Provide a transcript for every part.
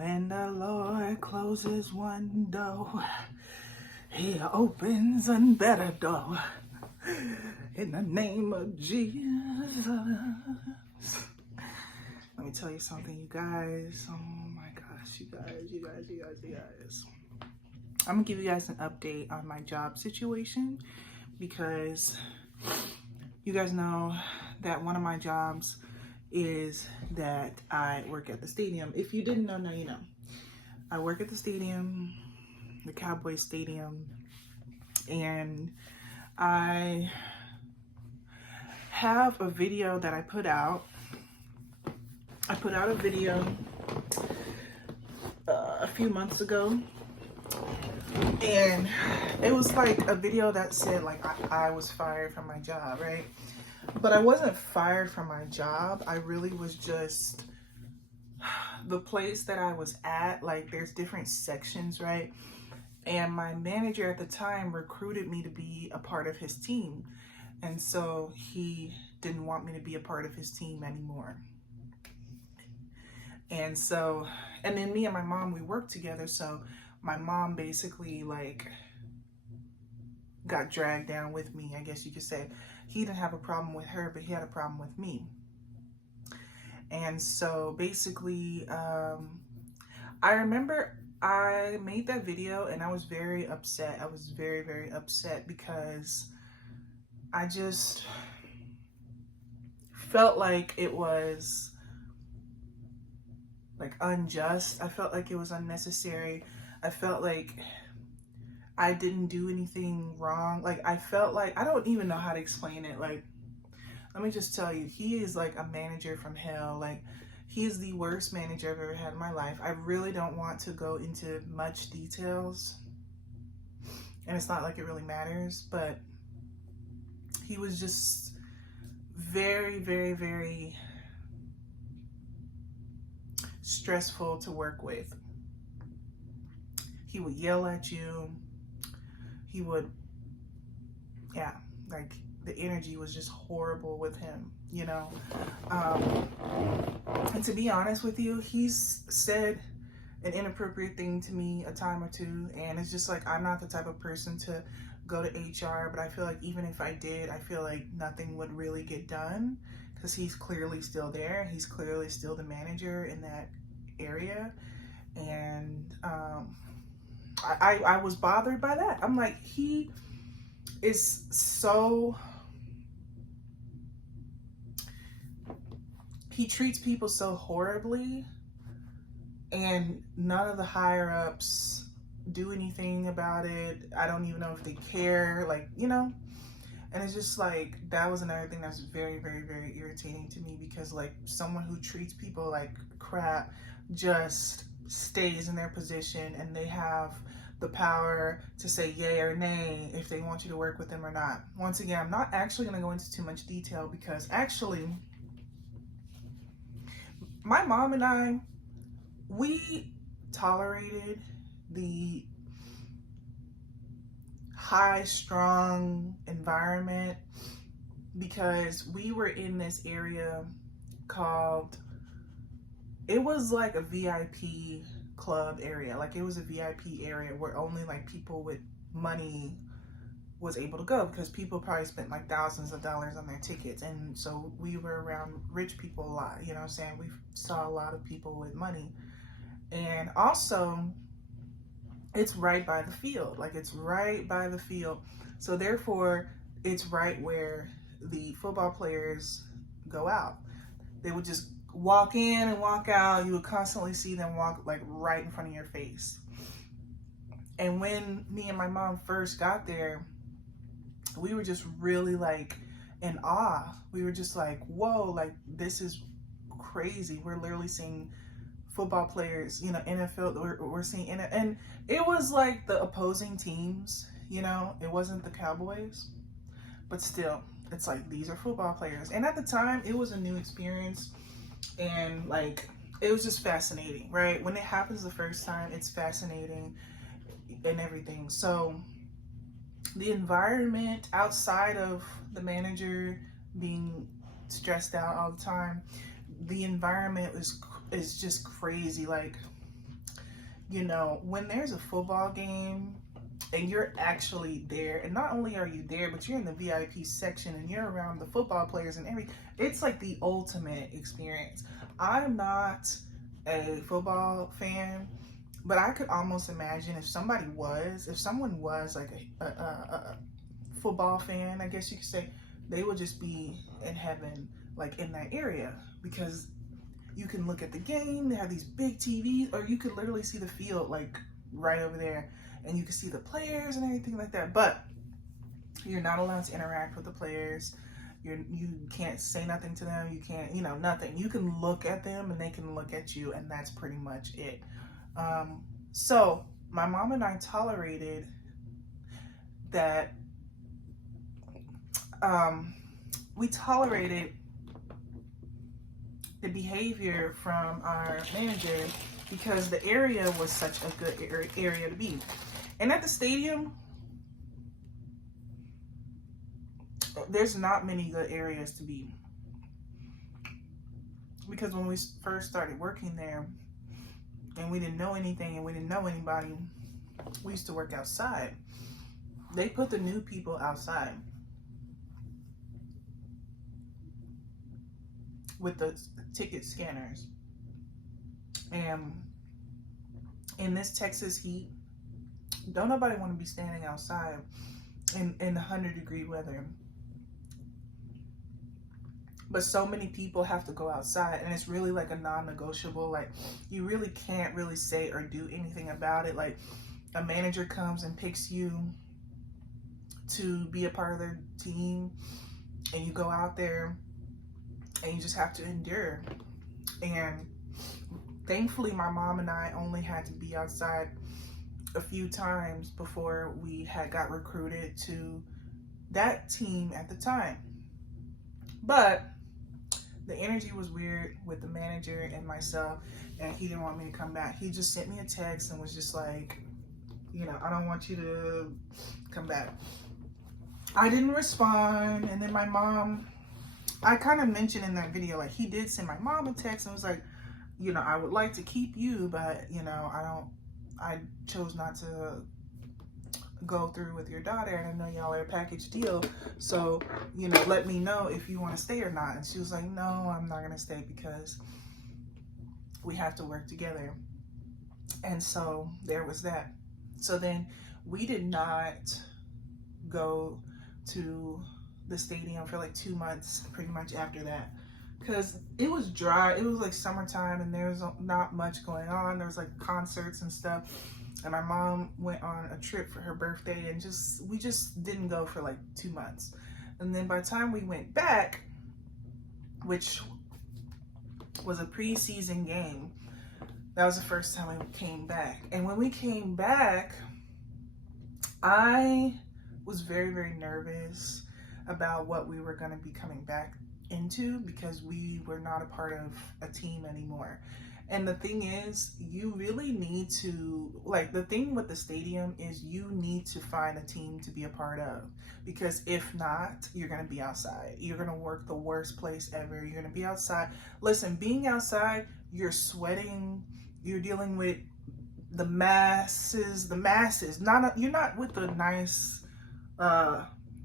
When the Lord closes one door, he opens a better door. In the name of Jesus. Let me tell you something, you guys. Oh my gosh, you guys. I'm gonna give you guys an update on my job situation because you guys know that one of my jobs is that I work at the stadium. If you didn't know, now you know. I work at the stadium, the Cowboys Stadium, and I have a video that I put out. I put out a video a few months ago, and it was like a video that said like I was fired from my job, right? But I wasn't fired from my job. I really was just, the place that I was at, like there's different sections, right? And my manager at the time recruited me to be a part of his team. And so he didn't want me to be a part of his team anymore. And so, and then me and my mom, we worked together. So my mom basically like got dragged down with me, I guess you could say. He didn't have a problem with her, but he had a problem with me. And so basically, I remember I made that video and I was very upset. I was very, very upset because I just felt like it was like unjust. I felt like it was unnecessary. I felt like I didn't do anything wrong. Like I felt like, I don't even know how to explain it. Like, let me just tell you, he is like a manager from hell. Like, he is the worst manager I've ever had in my life. I really don't want to go into much details, and it's not like it really matters, but he was just very, very, very stressful to work with. He would yell at you. He would, yeah, like the energy was just horrible with him, you know? And to be honest with you, he's said an inappropriate thing to me a time or two, and it's just like, I'm not the type of person to go to HR, but I feel like even if I did, I feel like nothing would really get done because he's clearly still there. He's clearly still the manager in that area. And I was bothered by that. I'm like, he is so, he treats people so horribly, and none of the higher ups do anything about it. I don't even know if they care, like, you know? And it's just like, that was another thing that's very, very, very irritating to me, because like someone who treats people like crap just stays in their position, and they have the power to say yay or nay if they want you to work with them or not. Once again, I'm not actually going to go into too much detail because actually my mom and I, we tolerated the high strung environment because we were in this area called, it was like a VIP club area. Like it was a VIP area where only like people with money was able to go, because people probably spent like thousands of dollars on their tickets. And so we were around rich people a lot, you know what I'm saying? We saw a lot of people with money. And also it's right by the field. Like it's right by the field. So therefore it's right where the football players go out. They would just walk in and walk out. You would constantly see them walk like right in front of your face. And when me and my mom first got there, we were just really like in awe. We were just like, whoa, like this is crazy. We're literally seeing football players, you know, NFL, we're seeing, and it was like the opposing teams, you know, it wasn't the Cowboys, but still, it's like, these are football players. And at the time, it was a new experience, and like, it was just fascinating, right? When it happens the first time, it's fascinating and everything. So the environment outside of the manager being stressed out all the time, the environment is just crazy. Like You know, when there's a football game and you're actually there, and not only are you there, but you're in the VIP section and you're around the football players and everything, it's like the ultimate experience. I'm not a football fan, but I could almost imagine if someone was like a football fan, I guess you could say, they would just be in heaven, like in that area, because you can look at the game. They have these big TVs, or you could literally see the field like right over there, and you can see the players and everything like that. But you're not allowed to interact with the players. You can't say nothing to them. You can't, nothing. You can look at them and they can look at you, and that's pretty much it. So my mom and I tolerated that. We tolerated the behavior from our manager because the area was such a good area to be. And at the stadium, there's not many good areas to be. Because when we first started working there and we didn't know anything and we didn't know anybody, we used to work outside. They put the new people outside with the ticket scanners. And in this Texas heat, don't nobody want to be standing outside in 100-degree weather. But so many people have to go outside, and it's really like a non-negotiable. Like, you really can't really say or do anything about it. Like, a manager comes and picks you to be a part of their team, and you go out there and you just have to endure. And thankfully my mom and I only had to be outside a few times before we had got recruited to that team at the time. But the energy was weird with the manager and myself, and he didn't want me to come back. He just sent me a text and was just like, I don't want you to come back. I didn't respond. And then my mom, I kind of mentioned in that video, like, he did send my mom a text and was like, I would like to keep you, but I chose not to go through with your daughter, and I know y'all are a package deal, so let me know if you want to stay or not. And she was like, no, I'm not gonna stay because we have to work together. And so there was that. So then we did not go to the stadium for like 2 months pretty much after that, because it was dry. It was like summertime and there was not much going on. There was like concerts and stuff, and my mom went on a trip for her birthday, and we just didn't go for like 2 months. And then by the time we went back, which was a preseason game, that was the first time we came back. And when we came back, I was very, very nervous about what we were going to be coming back into, because we were not a part of a team anymore. And the thing is, you really need to, like, the thing with the stadium is you need to find a team to be a part of, because if not, you're going to be outside. You're going to work the worst place ever. You're going to be outside. Listen, being outside, you're sweating, you're dealing with the masses, you're not with the nice,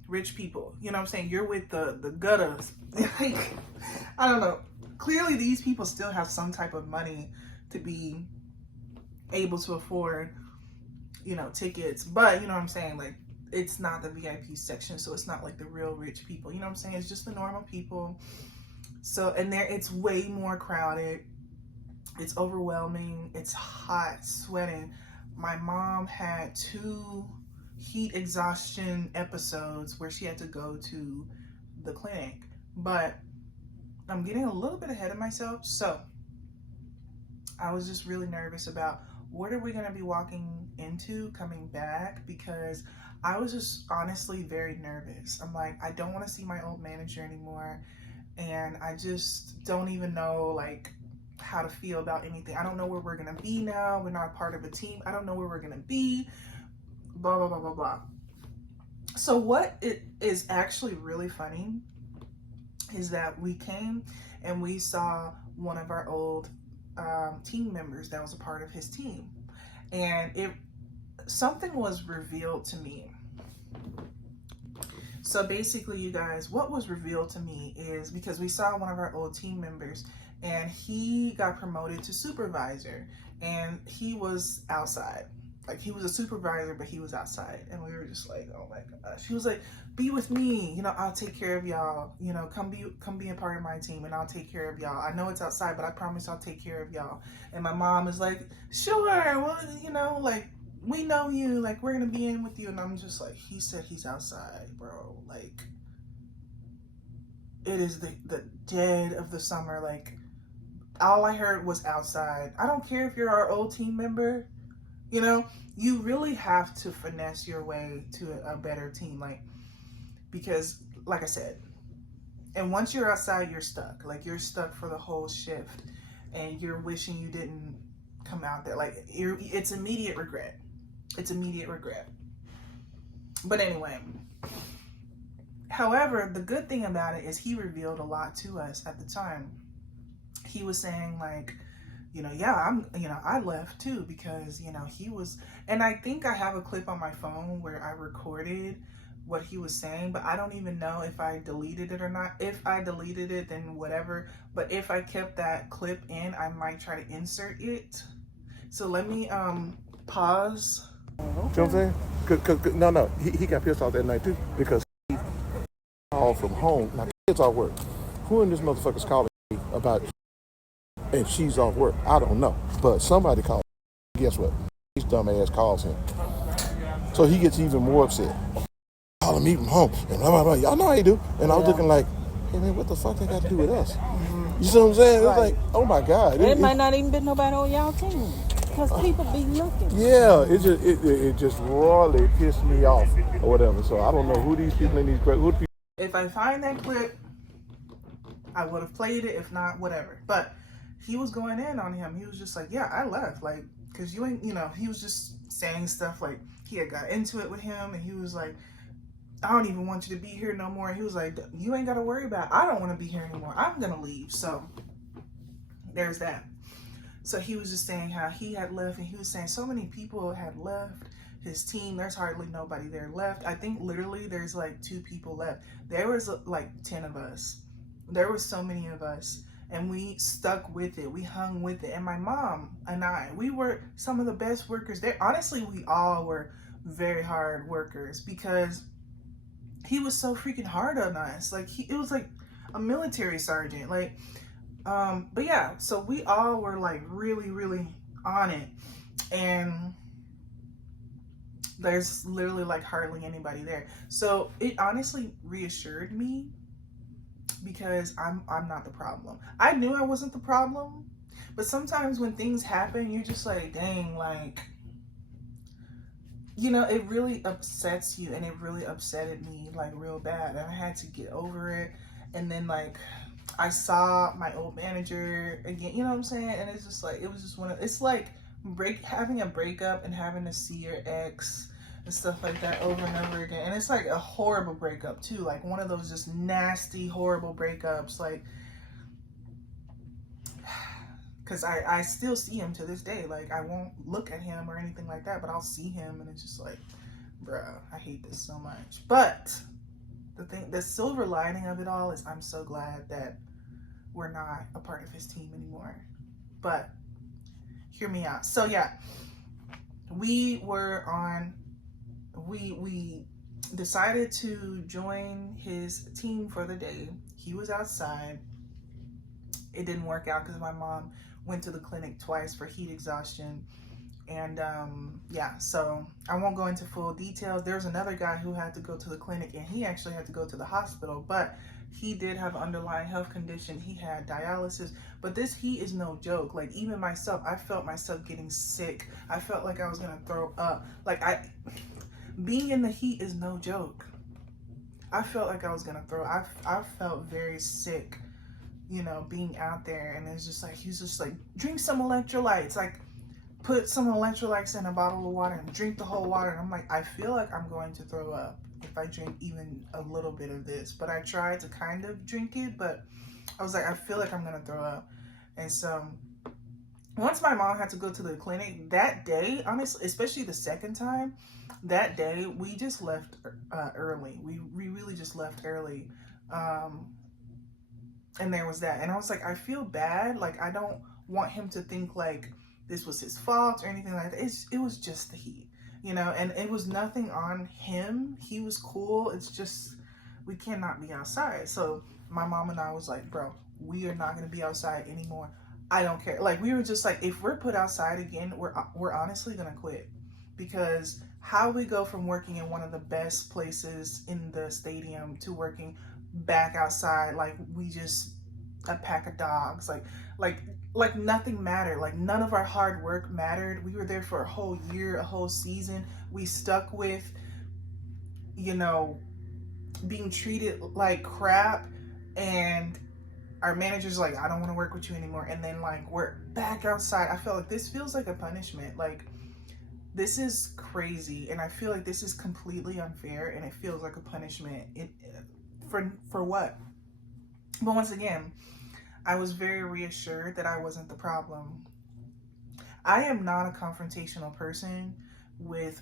rich people, you know what I'm saying? You're with the gutters. Like, I don't know. Clearly these people still have some type of money to be able to afford, tickets. But you know what I'm saying? Like, it's not the VIP section, so it's not like the real rich people. You know what I'm saying? It's just the normal people. So, and there, it's way more crowded. It's overwhelming. It's hot, sweating. My mom had 2 heat exhaustion episodes where she had to go to the clinic. But I'm getting a little bit ahead of myself. So I was just really nervous about what are we going to be walking into coming back, because I was just honestly very nervous. I'm like, I don't want to see my old manager anymore, and I just don't even know like how to feel about anything. I don't know where we're going to be now. We're not part of a team. I don't know where we're going to be. Blah, blah, blah, blah, blah. So what it is actually really funny is that we came and we saw one of our old team members that was a part of his team. and something was revealed to me. So basically, you guys, what was revealed to me is because we saw one of our old team members and he got promoted to supervisor, and he was outside. Like, he was a supervisor, but he was outside. And we were just like, oh my gosh. He was like, be with me, I'll take care of y'all. Come be a part of my team and I'll take care of y'all. I know it's outside, but I promise I'll take care of y'all. And my mom is like, sure, well, like, we know you, like, we're gonna be in with you. And I'm just like, he said he's outside, bro. Like, it is the dead of the summer. Like, all I heard was outside. I don't care if you're our old team member, you really have to finesse your way to a better team. Like, because like I said, and once you're outside, you're stuck. Like, you're stuck for the whole shift and you're wishing you didn't come out there. Like, it's immediate regret. It's immediate regret. But anyway, however, the good thing about it is he revealed a lot to us at the time. He was saying, like, I left too because, he was, and I think I have a clip on my phone where I recorded what he was saying, but I don't even know if I deleted it or not. If I deleted it, then whatever. But if I kept that clip in, I might try to insert it. So let me pause. You know what I'm saying? Cause no, he got pissed off that night too because he called from home. Now kids off work. Who in this motherfucker's calling me about? And she's off work. I don't know, but somebody called. Guess what? His dumb ass calls him, so he gets even more upset. Calling me from home and blah blah blah. Y'all know how you do. And I was looking like, hey man, what the fuck they got to do with us? You see what I'm saying? It was like, oh my god. It might not even be nobody on y'all team. Because people be looking. Yeah, it just royally pissed me off or whatever. So I don't know who these people in these people. If I find that clip, I would have played it. If not, whatever. But he was going in on him. He was just like, yeah, I left. Like, because you ain't, he was just saying stuff like he had got into it with him. And he was like, I don't even want you to be here no more. And he was like, you ain't got to worry about it. I don't want to be here anymore. I'm going to leave. So there's that. So he was just saying how he had left, and he was saying so many people had left his team. There's hardly nobody there left. I think literally there's like 2 people left. There was like 10 of us. There were so many of us, and we stuck with it. We hung with it. And my mom and I, we were some of the best workers there. Honestly, we all were very hard workers because he was so freaking hard on us. Like, it was like a military sergeant. Like, but yeah, so we all were like really, really on it. And there's literally like hardly anybody there. So it honestly reassured me because I'm not the problem. I knew I wasn't the problem, but sometimes when things happen, you're just like, dang, like, it really upsets you, and it really upsetted me like real bad. And I had to get over it. And then like, I saw my old manager again, you know what I'm saying? And it's just like, it was just it's like having a breakup and having to see your ex and stuff like that over and over again. And it's like a horrible breakup too. Like one of those just nasty, horrible breakups. Like, cause I still see him to this day. Like, I won't look at him or anything like that, but I'll see him and it's just like, bruh, I hate this so much. But the silver lining of it all is I'm so glad that we're not a part of his team anymore. But hear me out. So yeah, we decided to join his team for the day. He was outside. It didn't work out because my mom went to the clinic twice for heat exhaustion. And yeah, so I won't go into full details. There's another guy who had to go to the clinic, and he actually had to go to the hospital, but he did have an underlying health condition. He had dialysis, but this heat is no joke. Like, even myself, I felt myself getting sick. I felt like I was gonna throw up. Like, being in the heat is no joke. I felt like I was gonna throw up. I felt very sick, being out there. And it's just like, he's just like, drink some electrolytes. Like, put some electrolytes in a bottle of water and drink the whole water. And I'm like, I feel like I'm going to throw up if I drink even a little bit of this. But I tried to kind of drink it, but I was like, I feel like I'm going to throw up. And so once my mom had to go to the clinic that day, honestly, especially the second time, that day we just left early. We really just left early. Um, and there was that. And I was like, I feel bad. Like, I don't want him to think like this was his fault or anything like that. It was just the heat, you know, and it was nothing on him. He was cool. It's just, we cannot be outside. So my mom and I was like, bro, we are not going to be outside anymore. I don't care. Like, we were just like, if we're put outside again, we're honestly going to quit, because how we go from working in one of the best places in the stadium to working back outside like we just a pack of dogs, like like nothing mattered, like none of our hard work mattered. We were there for a whole year, a whole season. We stuck with, you know, being treated like crap, and our manager's like, I don't want to work with you anymore. And then like we're back outside. I felt like this feels like a punishment. Like, this is crazy, and I feel like this is completely unfair, and it feels like a punishment. For what? But once again, I was very reassured that I wasn't the problem. I am not a confrontational person with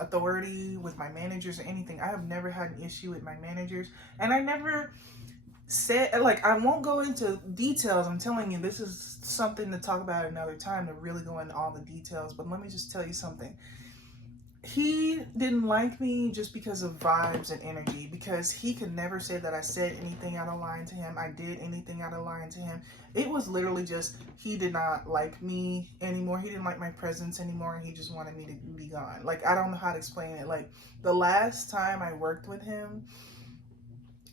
authority, with my managers or anything. I have never had an issue with my managers, and I never said, like, I won't go into details. I'm telling you, this is something to talk about another time, to really go into all the details. But let me just tell you something. He didn't like me just because of vibes and energy, because he could never say that I said anything out of line to him, I did anything out of line to him. It was literally just, he did not like me anymore. He didn't like my presence anymore, and he just wanted me to be gone. Like, I don't know how to explain it. Like, the last time I worked with him,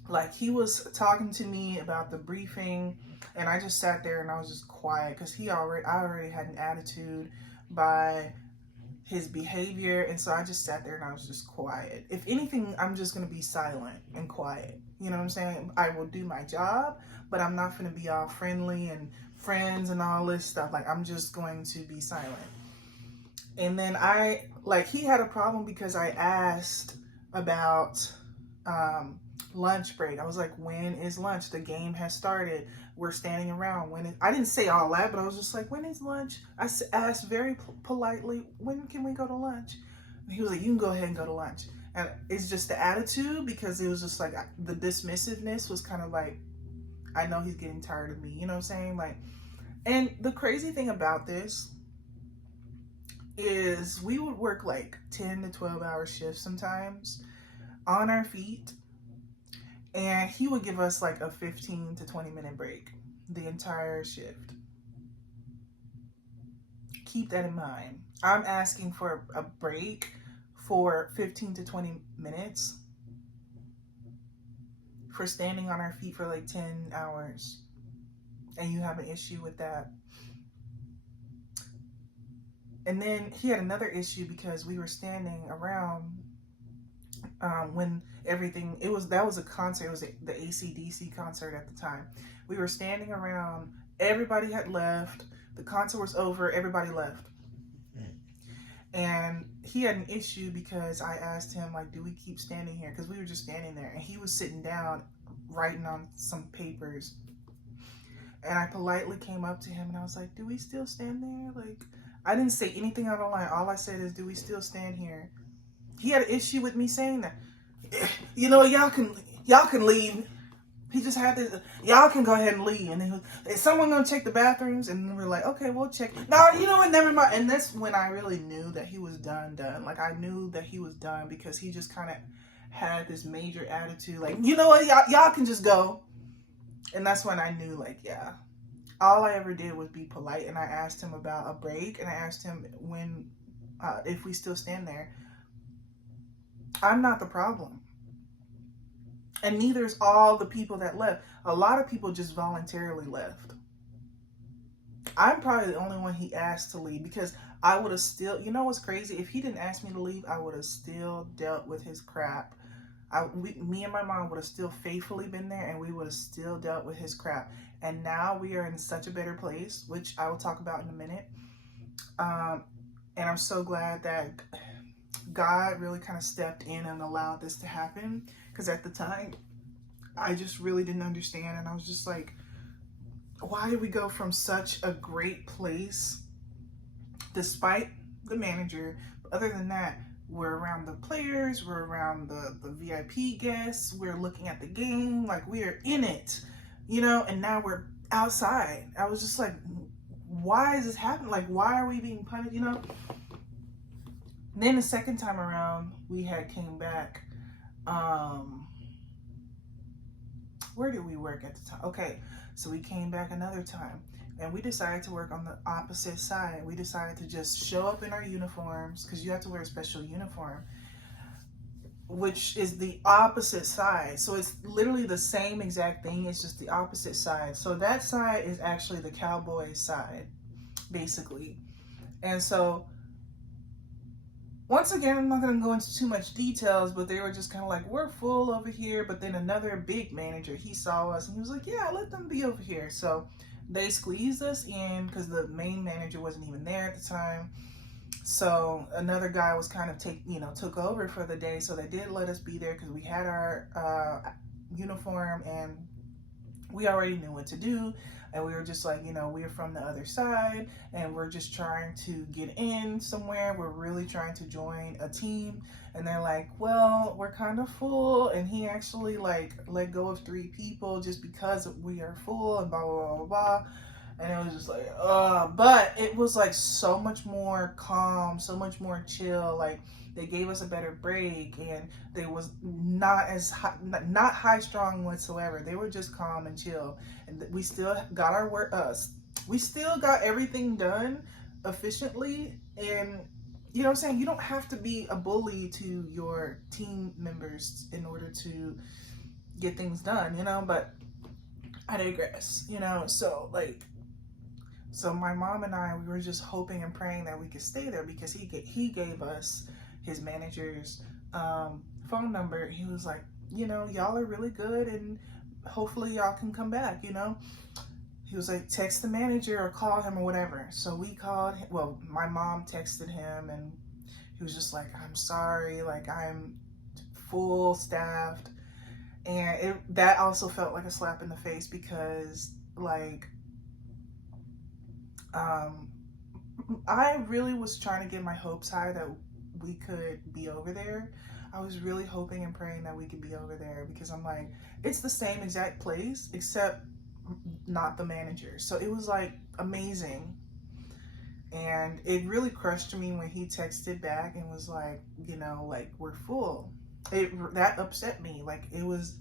like, he was talking to me about the briefing, and I just sat there and I was just quiet, because I already had an attitude by his behavior, and so I just sat there and I was just quiet. If anything, I'm just gonna be silent and quiet. You know what I'm saying? I will do my job, but I'm not gonna be all friendly and friends and all this stuff. Like, I'm just going to be silent. And then he had a problem because I asked about lunch break. I was like, when is lunch? The game has started. We're standing around. I didn't say all that, but I was just like, when is lunch? I asked very politely, when can we go to lunch? And he was like, you can go ahead and go to lunch. And it's just the attitude, because it was just like the dismissiveness was kind of like, I know he's getting tired of me. You know what I'm saying? Like, and the crazy thing about this is we would work like 10 to 12 hour shifts sometimes on our feet, and he would give us like a 15 to 20 minute break the entire shift. Keep that in mind. I'm asking for a break for 15 to 20 minutes for standing on our feet for like 10 hours, and you have an issue with that. And then he had another issue because we were standing around when everything, that was a concert, it was the AC/DC concert at the time. We were standing around, everybody had left, the concert was over, everybody left. And he had an issue because I asked him, like, do we keep standing here? Because we were just standing there, and he was sitting down writing on some papers. And I politely came up to him and I was like, do we still stand there? Like, I didn't say anything out of line. All I said is, do we still stand here? He had an issue with me saying that. You know, y'all can leave. He just had this, y'all can go ahead and leave. And then, is someone gonna check the bathrooms? And we're like, okay, we'll check. No, you know what, never mind. And that's when I really knew that he was done. Like, I knew that he was done, because he just kind of had this major attitude. Like, you know what, y'all can just go. And that's when I knew, like, yeah. All I ever did was be polite, and I asked him about a break, and I asked him if we still stand there. I'm not the problem. And neither is all the people that left. A lot of people just voluntarily left. I'm probably the only one he asked to leave, because I would have still, you know what's crazy? If he didn't ask me to leave, I would have still dealt with his crap. Me and my mom would have still faithfully been there, and we would have still dealt with his crap. And now we are in such a better place, which I will talk about in a minute. And I'm so glad that God really kind of stepped in and allowed this to happen, because at the time I just really didn't understand, and I was just like, why did we go from such a great place despite the manager? Other than that, we're around the players, we're around the VIP guests, we're looking at the game, like we are in it, you know, and now we're outside. I was just like, why is this happening? Like, why are we being punished, you know? And then the second time around, we had came back. Where did we work at the time? Okay, so we came back another time and we decided to work on the opposite side. We decided to just show up in our uniforms, because you have to wear a special uniform, which is the opposite side. So it's literally the same exact thing, it's just the opposite side. So that side is actually the Cowboys side, basically. And so once again, I'm not going to go into too much details, but they were just kind of like, we're full over here. But then another big manager, he saw us and he was like, yeah, let them be over here. So they squeezed us in because the main manager wasn't even there at the time. So another guy was kind of took over for the day. So they did let us be there because we had our uniform and we already knew what to do. And we were just like, we're from the other side and we're just trying to get in somewhere. We're really trying to join a team. And they're like, well, we're kind of full. And he actually like let go of 3 people just because we are full and blah, blah, blah, blah. And it was just like, but it was like so much more calm, so much more chill. Like they gave us a better break and they was not as high, not high strung whatsoever. They were just calm and chill. And we still got our work, we still got everything done efficiently. And you know what I'm saying? You don't have to be a bully to your team members in order to get things done, but I digress, so my mom and I, we were just hoping and praying that we could stay there because he gave us his manager's phone number. He was like, y'all are really good and hopefully y'all can come back, He was like, text the manager or call him or whatever. So we called him. Well, my mom texted him and he was just like, I'm sorry, like I'm full staffed. And that also felt like a slap in the face because like, I really was trying to get my hopes high that we could be over there. I was really hoping and praying that we could be over there because I'm like, it's the same exact place except not the manager. So it was like amazing. And it really crushed me when he texted back and was like, like we're full. That upset me. Like it was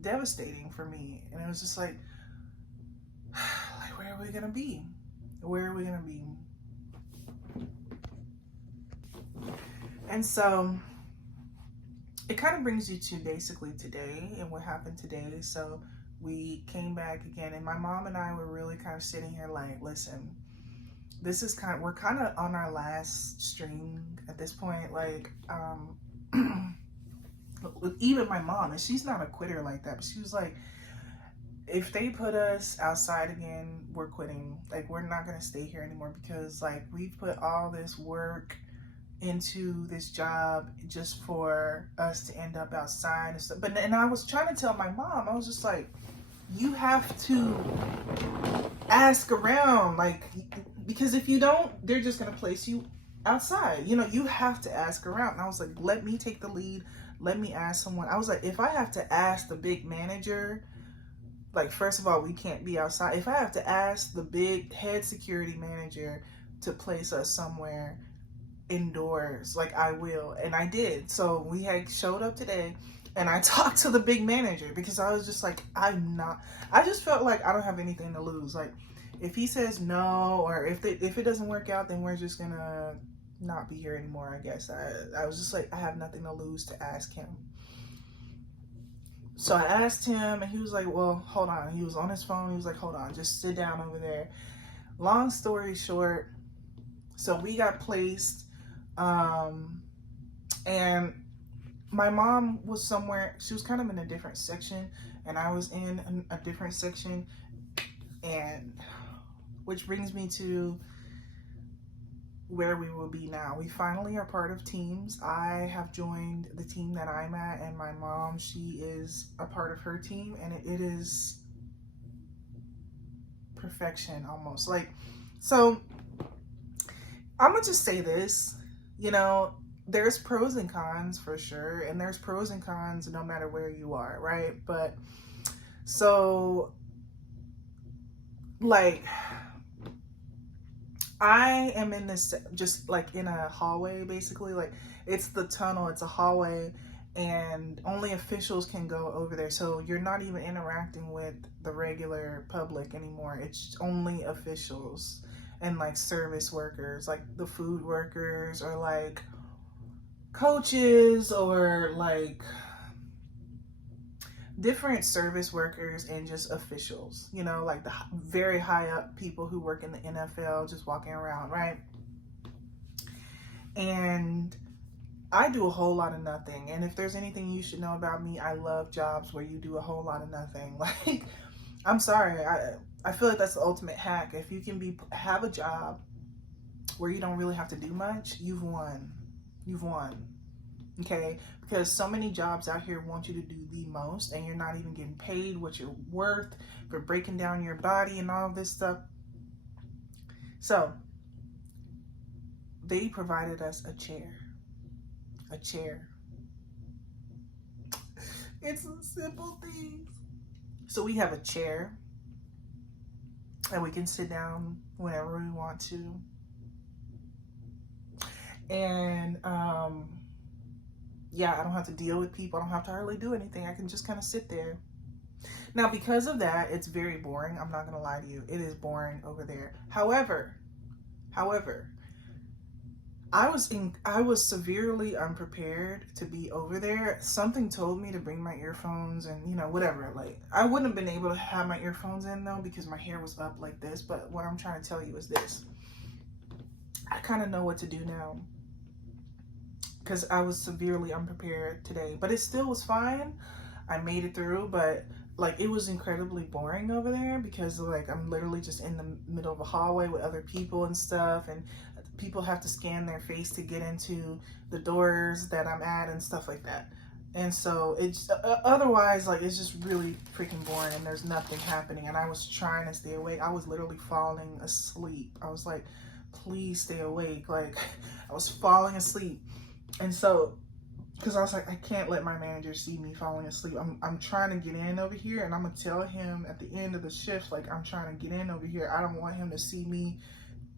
devastating for me. And it was just like where are we gonna be? Where are we gonna be? And so it kind of brings you to basically today and what happened today. So we came back again and my mom and I were really kind of sitting here like, listen, we're kind of on our last string at this point. Like, even my mom, and she's not a quitter like that, but she was like, if they put us outside again, we're quitting. Like, we're not going to stay here anymore because, like, we've put all this work into this job just for us to end up outside and stuff. And I was trying to tell my mom, I was just like, you have to ask around, like, because if you don't, they're just going to place you outside. You have to ask around. And I was like, let me take the lead. Let me ask someone. I was like, if I have to ask the big manager, like, first of all, we can't be outside. If I have to ask the big head security manager to place us somewhere indoors, like, I will. And I did. So we had showed up today and I talked to the big manager because I was just like, I just felt like I don't have anything to lose. Like, if he says no, or if it doesn't work out, then we're just gonna not be here anymore, I guess. I was just like, I have nothing to lose to ask him. So I asked him and he was like, well, hold on. He was on his phone. He was like, hold on, just sit down over there. Long story short, so we got placed, and my mom was somewhere, she was kind of in a different section and I was in a different section, and which brings me to where we will be now. We finally are part of teams. I have joined the team that I'm at, and my mom, she is a part of her team, and it is perfection almost. Like, so I'm gonna just say this, you know, there's pros and cons for sure, and there's pros and cons no matter where you are, right? But so, like, I am in this, just like in a hallway, basically. Like, it's the tunnel, it's a hallway, and only officials can go over there. So you're not even interacting with the regular public anymore. It's only officials and like service workers, like the food workers, or like coaches, or like different service workers, and just officials, you know, like the very high up people who work in the NFL just walking around, right? And I do a whole lot of nothing. And if there's anything you should know about me, I love jobs where you do a whole lot of nothing. Like, I'm sorry, I feel like that's the ultimate hack. If you can have a job where you don't really have to do much, you've won. You've won. Okay? Because so many jobs out here want you to do the most, and you're not even getting paid what you're worth for breaking down your body and all of this stuff. So, they provided us a chair. A chair. It's a simple thing. So we have a chair, and we can sit down whenever we want to. And yeah, I don't have to deal with people. I don't have to hardly do anything. I can just kind of sit there. Now, because of that, it's very boring. I'm not gonna lie to you. It is boring over there. However, I was severely unprepared to be over there. Something told me to bring my earphones and, you know, whatever. Like, I wouldn't have been able to have my earphones in though, because my hair was up like this. But what I'm trying to tell you is this. I kind of know what to do now, because I was severely unprepared today. But it still was fine. I made it through, but like, it was incredibly boring over there, because like, I'm literally just in the middle of a hallway with other people and stuff, and people have to scan their face to get into the doors that I'm at and stuff like that. And so it's otherwise, like, it's just really freaking boring, and there's nothing happening. And I was trying to stay awake. I was literally falling asleep. I was like, please stay awake. Like, I was falling asleep. And so, because I was like, I can't let my manager see me falling asleep. I'm trying to get in over here, and I'm gonna tell him at the end of the shift, like, I'm trying to get in over here. I don't want him to see me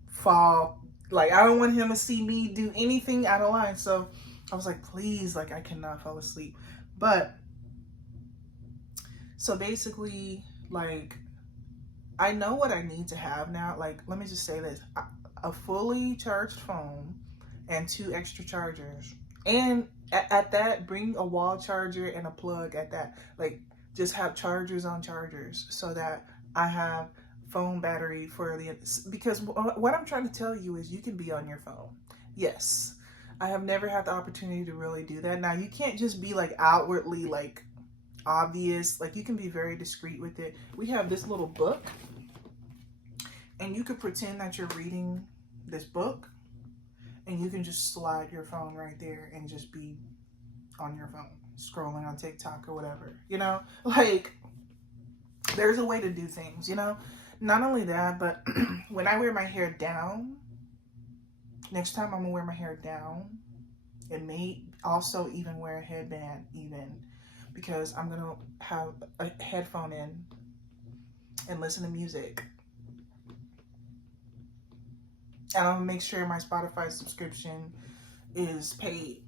fall. Like, I don't want him to see me do anything out of line. So I was like, please, like, I cannot fall asleep. But so basically, like, I know what I need to have now. Like, let me just say this: a fully charged phone and 2 extra chargers, and at that, bring a wall charger and a plug at that. Like, just have chargers on chargers, so that I have phone battery for because what I'm trying to tell you is, you can be on your phone. Yes, I have never had the opportunity to really do that. Now, you can't just be like outwardly like obvious. Like, you can be very discreet with it. We have this little book, and you could pretend that you're reading this book, and you can just slide your phone right there and just be on your phone scrolling on TikTok or whatever, you know. Like, there's a way to do things, you know. Not only that, but when I wear my hair down, next time I'm gonna wear my hair down, and may also even wear a headband even, because I'm gonna have a headphone in and listen to music. And I'm gonna make sure my Spotify subscription is paid.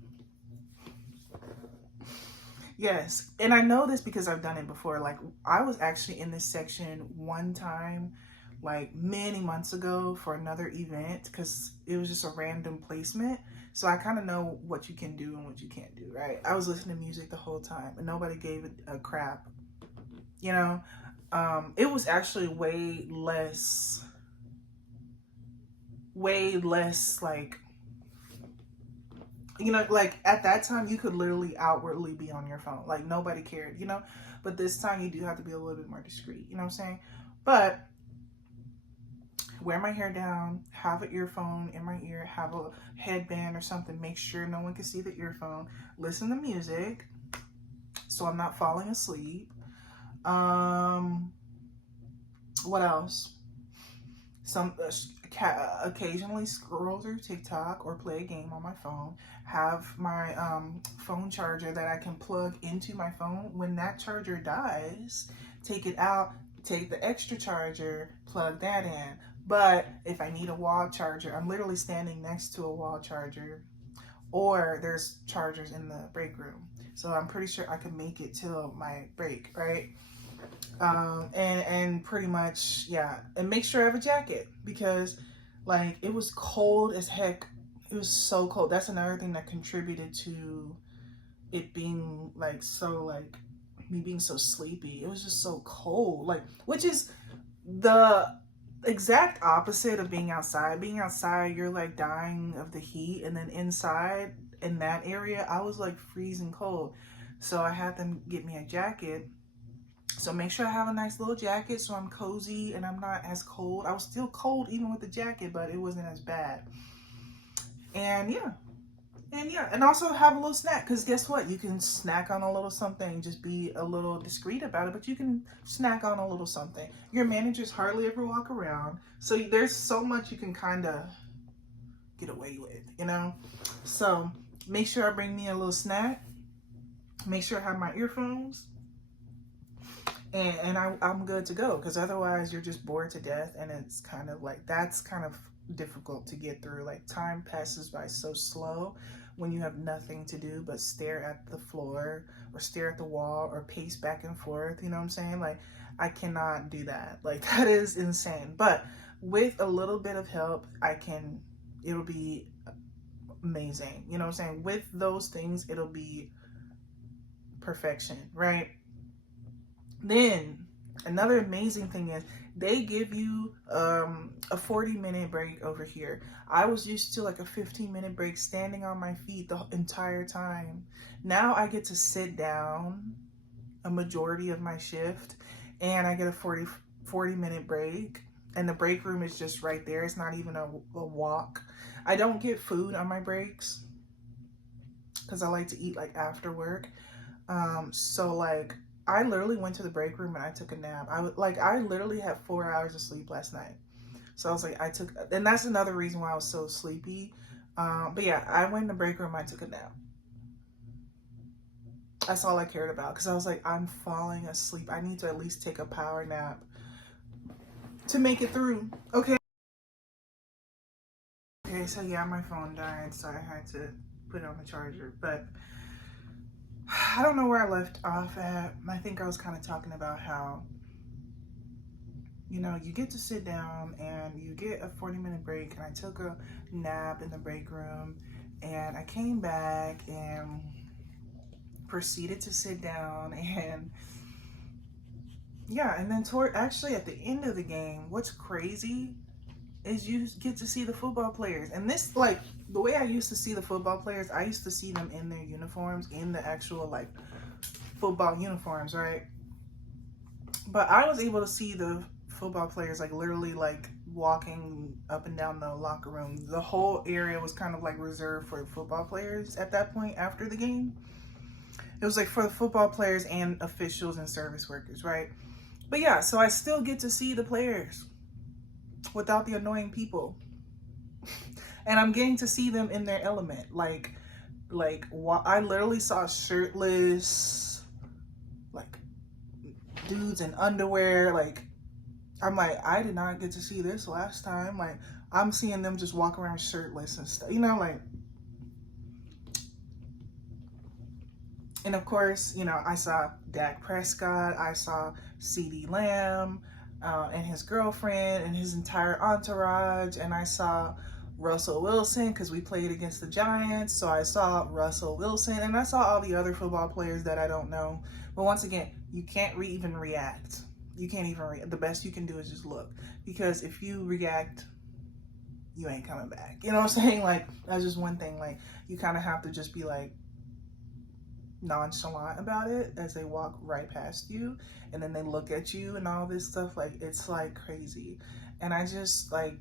Yes, and I know this because I've done it before. Like, I was actually in this section one time, like many months ago, for another event, because it was just a random placement. So I kind of know what you can do and what you can't do, right? I was listening to music the whole time, and nobody gave it a crap, you know? It was actually way less, like, you know, like, at that time, you could literally outwardly be on your phone. Like, nobody cared, you know? But this time, you do have to be a little bit more discreet, you know what I'm saying? But wear my hair down, have an earphone in my ear, have a headband or something, make sure no one can see the earphone, listen to music so I'm not falling asleep. What else? occasionally scroll through TikTok or play a game on my phone. Have my phone charger that I can plug into my phone. When that charger dies, take it out, take the extra charger, plug that in. But if I need a wall charger, I'm literally standing next to a wall charger, or there's chargers in the break room. So I'm pretty sure I can make it till my break, right? And pretty much, yeah. And make sure I have a jacket, because like it was cold as heck. It was so cold. That's another thing that contributed to it being like so, like me being so sleepy. It was just so cold, like, which is the exact opposite of being outside. Being outside, you're like dying of the heat, and then inside in that area, I was like freezing cold. So I had them get me a jacket. So make sure I have a nice little jacket so I'm cozy and I'm not as cold. I was still cold even with the jacket, but it wasn't as bad. And yeah. And also have a little snack, because guess what? You can snack on a little something. Just be a little discreet about it, but you can snack on a little something. Your managers hardly ever walk around, so there's so much you can kind of get away with, you know? So make sure I bring me a little snack. Make sure I have my earphones. And I'm good to go, because otherwise you're just bored to death, and it's kind of like, that's kind of difficult to get through. Like, time passes by so slow when you have nothing to do but stare at the floor or stare at the wall or pace back and forth, you know what I'm saying? Like, I cannot do that. Like, that is insane. But with a little bit of help, it'll be amazing, you know what I'm saying? With those things, it'll be perfection, right? Then another amazing thing is they give you a 40-minute break over here. I was used to like a 15-minute break standing on my feet the entire time. Now I get to sit down a majority of my shift, and I get a 40-minute break, and the break room is just right there. It's not even a walk. I don't get food on my breaks because I like to eat like after work. So like, I literally went to the break room and I took a nap. I literally had 4 hours of sleep last night. So I was like, and that's another reason why I was so sleepy. But yeah, I went in the break room, I took a nap. That's all I cared about, because I was like, I'm falling asleep. I need to at least take a power nap to make it through. Okay, so yeah, my phone died, so I had to put it on the charger. But I don't know where I left off at. I think I was kind of talking about how, you know, you get to sit down and you get a 40-minute break, and I took a nap in the break room, and I came back and proceeded to sit down, and yeah, and then actually at the end of the game, what's crazy is you get to see the football players. And this, like, the way I used to see the football players, I used to see them in their uniforms, in the actual, like, football uniforms, right? But I was able to see the football players, like, literally, like, walking up and down the locker room. The whole area was kind of, like, reserved for football players at that point after the game. It was, like, for the football players and officials and service workers, right? But, yeah, so I still get to see the players without the annoying people. And I'm getting to see them in their element. Like I literally saw shirtless, like, dudes in underwear. Like, I'm like, I did not get to see this last time. Like, I'm seeing them just walk around shirtless and stuff, you know, like. And of course, you know, I saw Dak Prescott, I saw CeeDee Lamb, and his girlfriend and his entire entourage, and I saw Russell Wilson, because we played against the Giants, so I saw Russell Wilson, and I saw all the other football players that I don't know. But once again, you can't even react. You can't even react. The best you can do is just look, because if you react, you ain't coming back. You know what I'm saying? Like, that's just one thing. Like, you kind of have to just be like nonchalant about it as they walk right past you, and then they look at you and all this stuff. Like, it's like crazy. And I just, like,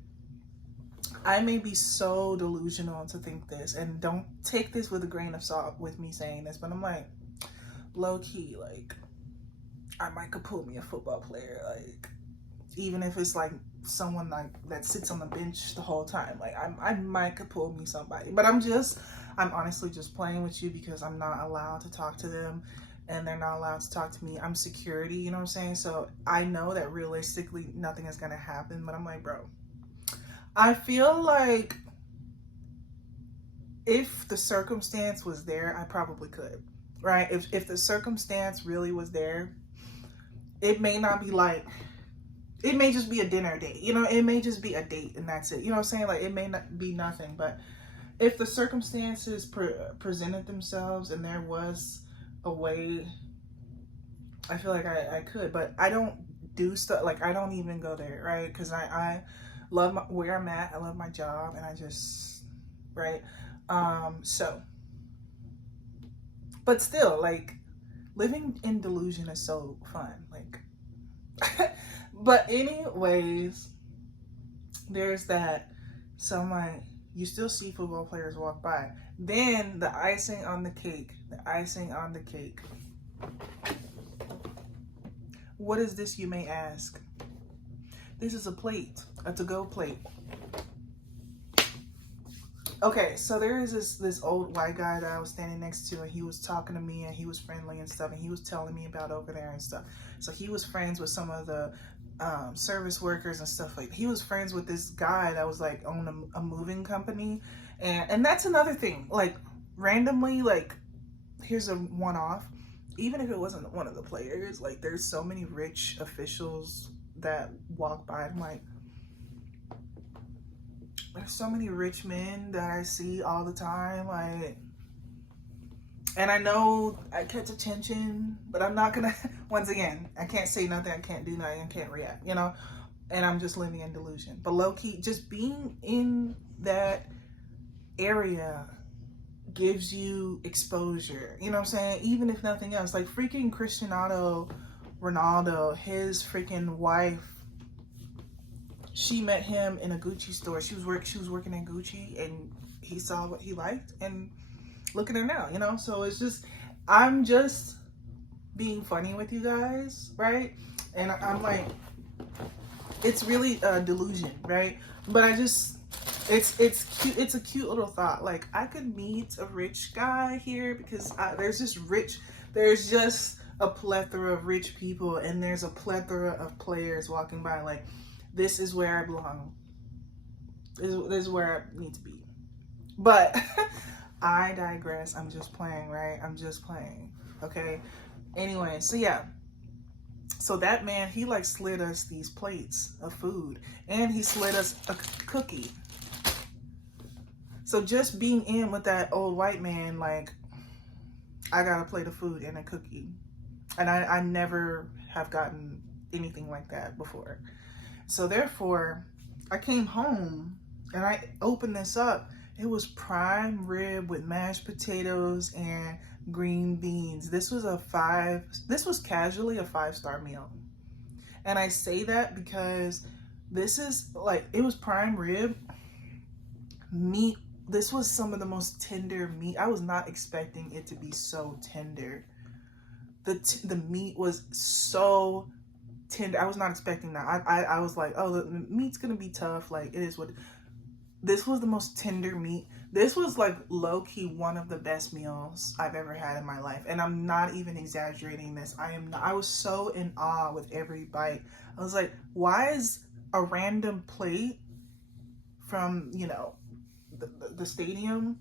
I may be so delusional to think this, and don't take this with a grain of salt with me saying this, but I'm like, low key, like, I might could pull me a football player, like, even if it's like someone like that sits on the bench the whole time. Like I might could pull me somebody, but I'm honestly just playing with you because I'm not allowed to talk to them and they're not allowed to talk to me. I'm security, you know what I'm saying? So I know that realistically nothing is gonna happen, but I'm like, bro, I feel like if the circumstance was there, I probably could, right? If the circumstance really was there, it may not be like, it may just be a dinner date, you know, it may just be a date and that's it. You know what I'm saying? Like, it may not be nothing, but if the circumstances presented themselves and there was a way, I feel like I could, but I don't do stuff, like, I don't even go there, right? Because I love where I'm at, I love my job, and I just, right? So, but still, like, living in delusion is so fun, like, but anyways, there's that. So I'm like, you still see football players walk by. Then the icing on the cake, what is this, you may ask? This is a plate, a to-go plate. Okay, so there is this old white guy that I was standing next to, and he was talking to me, and he was friendly and stuff, and he was telling me about over there and stuff. So he was friends with some of the service workers and stuff. Like, he was friends with this guy that was like on a moving company, and that's another thing. Like, randomly, like, here's a one-off. Even if it wasn't one of the players, like, there's so many rich officials that walk by. I'm like, there's so many rich men that I see all the time, like, and I know I catch attention, but I'm not gonna, once again, I can't say nothing, I can't do nothing, I can't react, you know, and I'm just living in delusion. But low-key, just being in that area gives you exposure, you know what I'm saying? Even if nothing else, like freaking Cristiano Ronaldo, his freaking wife, she met him in a Gucci store. She was working in Gucci, and he saw what he liked, and look at her now, you know? So it's just, I'm just being funny with you guys, right? And I'm like, it's really a delusion, right? But I just, it's cute. It's a cute little thought. Like, I could meet a rich guy here because there's just a plethora of rich people, and there's a plethora of players walking by. Like, this is where I belong. This is where I need to be. But I digress. I'm just playing, right? I'm just playing. Okay. Anyway, so yeah. So that man, he like slid us these plates of food, and he slid us a cookie. So just being in with that old white man, like, I got a plate of food and a cookie. And I never have gotten anything like that before. So therefore, I came home and I opened this up. It was prime rib with mashed potatoes and green beans. This was casually a 5-star meal. And I say that because this is like, it was prime rib, meat. This was some of the most tender meat. I was not expecting it to be so tender. The meat was so tender. I was not expecting that. I was like, oh, the meat's gonna be tough. Like, it is what. This was the most tender meat. This was like low-key one of the best meals I've ever had in my life, and I'm not even exaggerating this. I was so in awe with every bite. I was like, why is a random plate from, you know, the stadium?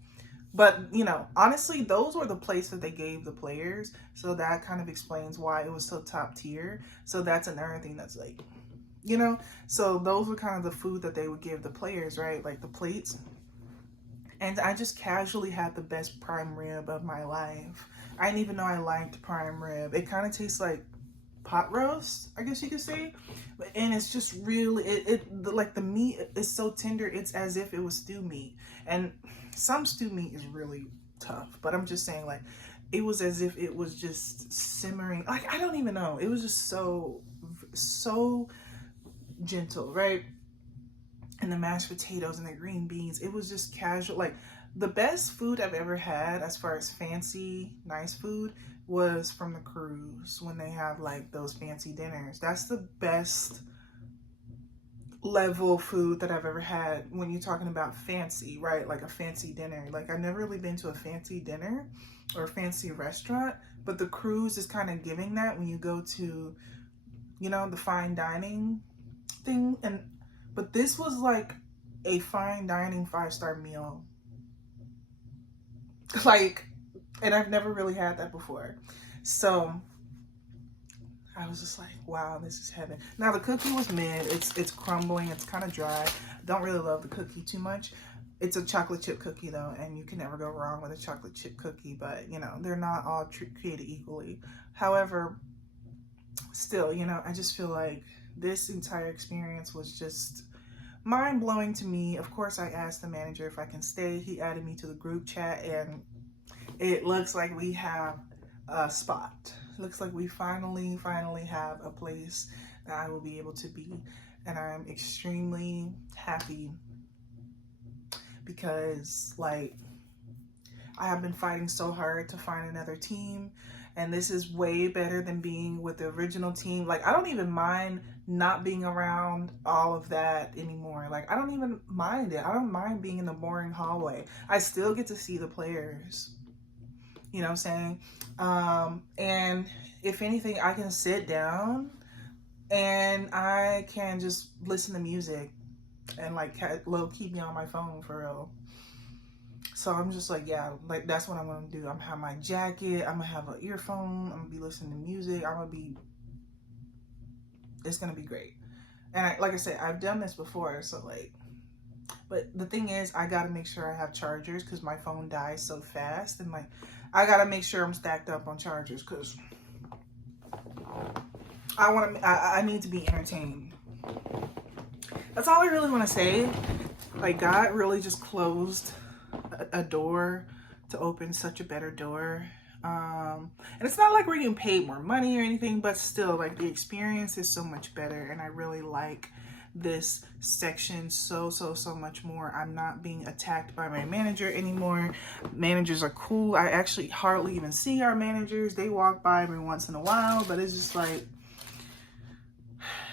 But, you know, honestly, those were the plates that they gave the players. So that kind of explains why it was so top tier. So that's another thing that's like, you know, so those were kind of the food that they would give the players, right? Like the plates. And I just casually had the best prime rib of my life. I didn't even know I liked prime rib. It kind of tastes like pot roast, I guess you could say. And it's just really, like the meat is so tender, it's as if it was stew meat. And some stew meat is really tough, but I'm just saying, like, it was as if it was just simmering. Like, I don't even know. It was just so gentle, right? And the mashed potatoes and the green beans, it was just casual. Like, the best food I've ever had as far as fancy, nice food was from the cruise when they have like those fancy dinners. That's the best level food that I've ever had when you're talking about fancy, right? Like a fancy dinner. Like I've never really been to a fancy dinner or a fancy restaurant, but the cruise is kind of giving that when you go to, you know, the fine dining thing. But this was like a fine dining 5-star meal. Like, and I've never really had that before. So I was just like, wow, this is heaven. Now the cookie was mid. It's crumbling. It's kind of dry. Don't really love the cookie too much. It's a chocolate chip cookie though, and you can never go wrong with a chocolate chip cookie. But you know, they're not all created equally. However, still, you know, I just feel like this entire experience was just mind-blowing to me. Of course, I asked the manager if I can stay. He added me to the group chat, and it looks like we have a spot. Looks like we finally have a place that I will be able to be, and I'm extremely happy because like I have been fighting so hard to find another team, and this is way better than being with the original team. Like I don't even mind not being around all of that anymore. Like I don't even mind it. I don't mind being in the boring hallway. I still get to see the players. You know what I'm saying? And if anything, I can sit down and I can just listen to music and like low key me on my phone for real. So I'm just like, yeah, like that's what I'm gonna do. I'm gonna have my jacket, I'm gonna have an earphone, I'm gonna be listening to music, it's gonna be great. And like I said, I've done this before, so like, but the thing is, I gotta make sure I have chargers because my phone dies so fast, and like, I gotta make sure I'm stacked up on chargers because I need to be entertained. That's all I really want to say. Like God really just closed a door to open such a better door. And it's not like we're getting paid more money or anything, but still like the experience is so much better, and I really like this section so much more. I'm not being attacked by my manager anymore. Managers are cool. I actually hardly even see our managers. They walk by every once in a while, but it's just like,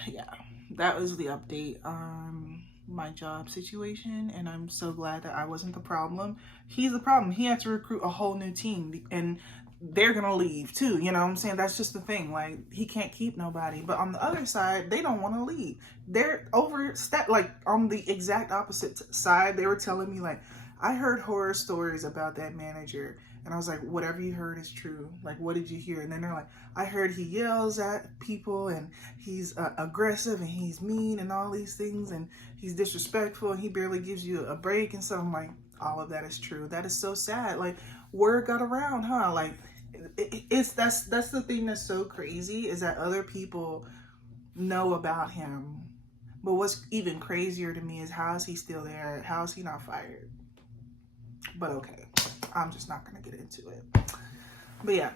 yeah, that was the update on my job situation, and I'm so glad that I wasn't the problem. He's the problem. He had to recruit a whole new team, and they're gonna leave too, you know what I'm saying? That's just the thing. Like, he can't keep nobody. But on the other side, they don't want to leave. They're overstepped. Like, on the exact opposite side, they were telling me, like, I heard horror stories about that manager, and I was like, whatever you heard is true. Like, what did you hear? And then they're like, I heard he yells at people, and he's aggressive, and he's mean, and all these things, and he's disrespectful, and he barely gives you a break. And so I'm like, all of that is true. That is so sad. Like, word got around, huh? Like, that's the thing that's so crazy, is that other people know about him. But what's even crazier to me is, how is he still there? How is he not fired? But okay, I'm just not gonna get into it. But yeah,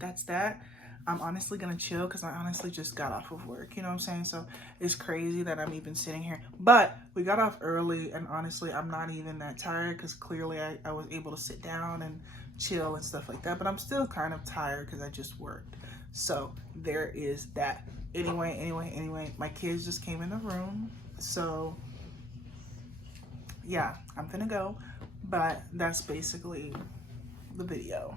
that's that. I'm honestly gonna chill because I honestly just got off of work, you know what I'm saying? So it's crazy that I'm even sitting here, but we got off early, and honestly, I'm not even that tired because clearly I was able to sit down and chill and stuff like that, but I'm still kind of tired because I just worked. So there is that. Anyway, my kids just came in the room, so yeah, I'm gonna go, but that's basically the video.